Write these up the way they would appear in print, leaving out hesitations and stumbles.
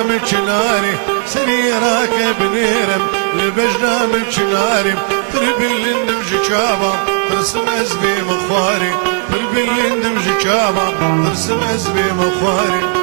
بجنام چناری سری راکب نیرم لبجنام چناری پر بلندم جکابا ترسم از بی مخواری پر بلندم جکابا ترسم از بی مخواری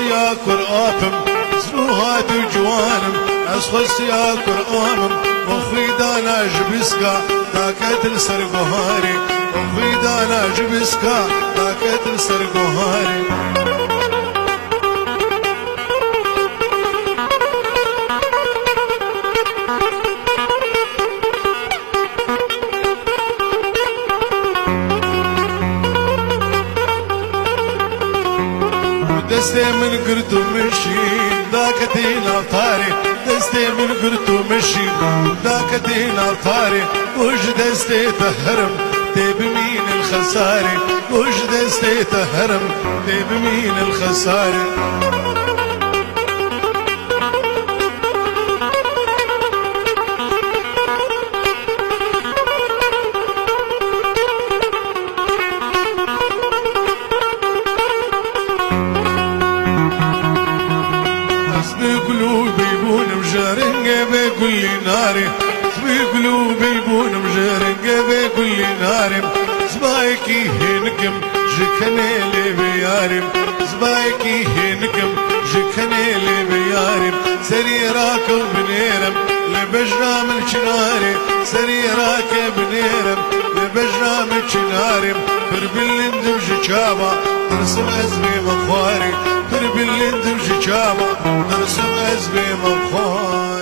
يا قرآنم زروهات جوانم أسخص يا قرآنم وخي دانا جبسكا تاكت السرقهاري وخي دانا جبسكا تاكت السرقهاري دستي من قرتو مشي داكتين أوطاري دستي من قرتو مشي داكتين أوطاري وش دستي تهرم تيب مين الخساري وش دستي تهرم تيب مين الخساري قلوبي بون مجرنقة بكل ناري سبي قلوبي بون مجرنقة بكل ناري سبايكي هنكم جكني لي بياري سبايكي هنكم جكني لي بياري سري راكب بنيرم لبجرام الشناري سري راكب بنيرم لبجرام الشناري فربلندم جكابا ترسم أزمي مخواري تربي اللي ندمج جابا نرسم أزمي مخوار